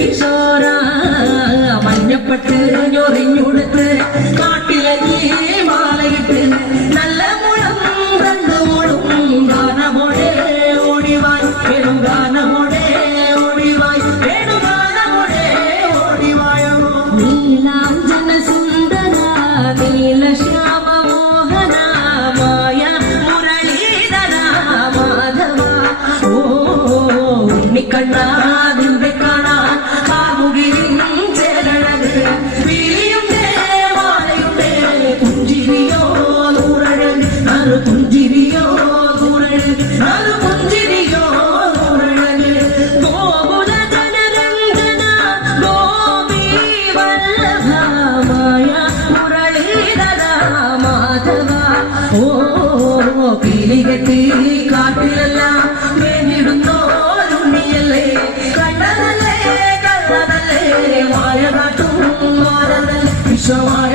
കിഷോര മഞ്ഞപ്പെട്ട് ഞൊറിഞ്ഞുടുത്ത് കാട്ടിലഞ്ഞി മാലയിട്ട് നല്ല മുളം കണ്ടുമുളും ഗാനമോടെ ഓടിവാൻ ഗാനമോടെ ഓടിവാൻ ഗാനമോടെ ഓടിവായോ നീലാഞ്ജന സുന്ദര നീലശ്യാമ മോഹന മായ മുരളീധര മാധവ ഓ ഉണ്ണിക്കണ്ണ നിന്റെ കാണാൻ കാമുകിയും ചേരഴക് വിളിയുണ്ടേ വാഴയുണ്ടേ പുഞ്ചിരിയോ നൂറഴക് അത് പുഞ്ചിരിയോ നൂറഴക് അത് പുഞ്ചിരിയോ നൂറഴക് ഗോകുല ജനരഞ്ജന ഗോപി വല്ലഭമായ മുരളീധര മാധവ ഓ കിളികെട്ടി കാട്ടിലെല്ലാം വേണ്ടിടുന്നോരുണ്ണിയല്ലേ കണ്ണനല്ലേ കള്ളനല്ലേ മായ കാട്ടും മാറനല്ലേ വിശ്വമായ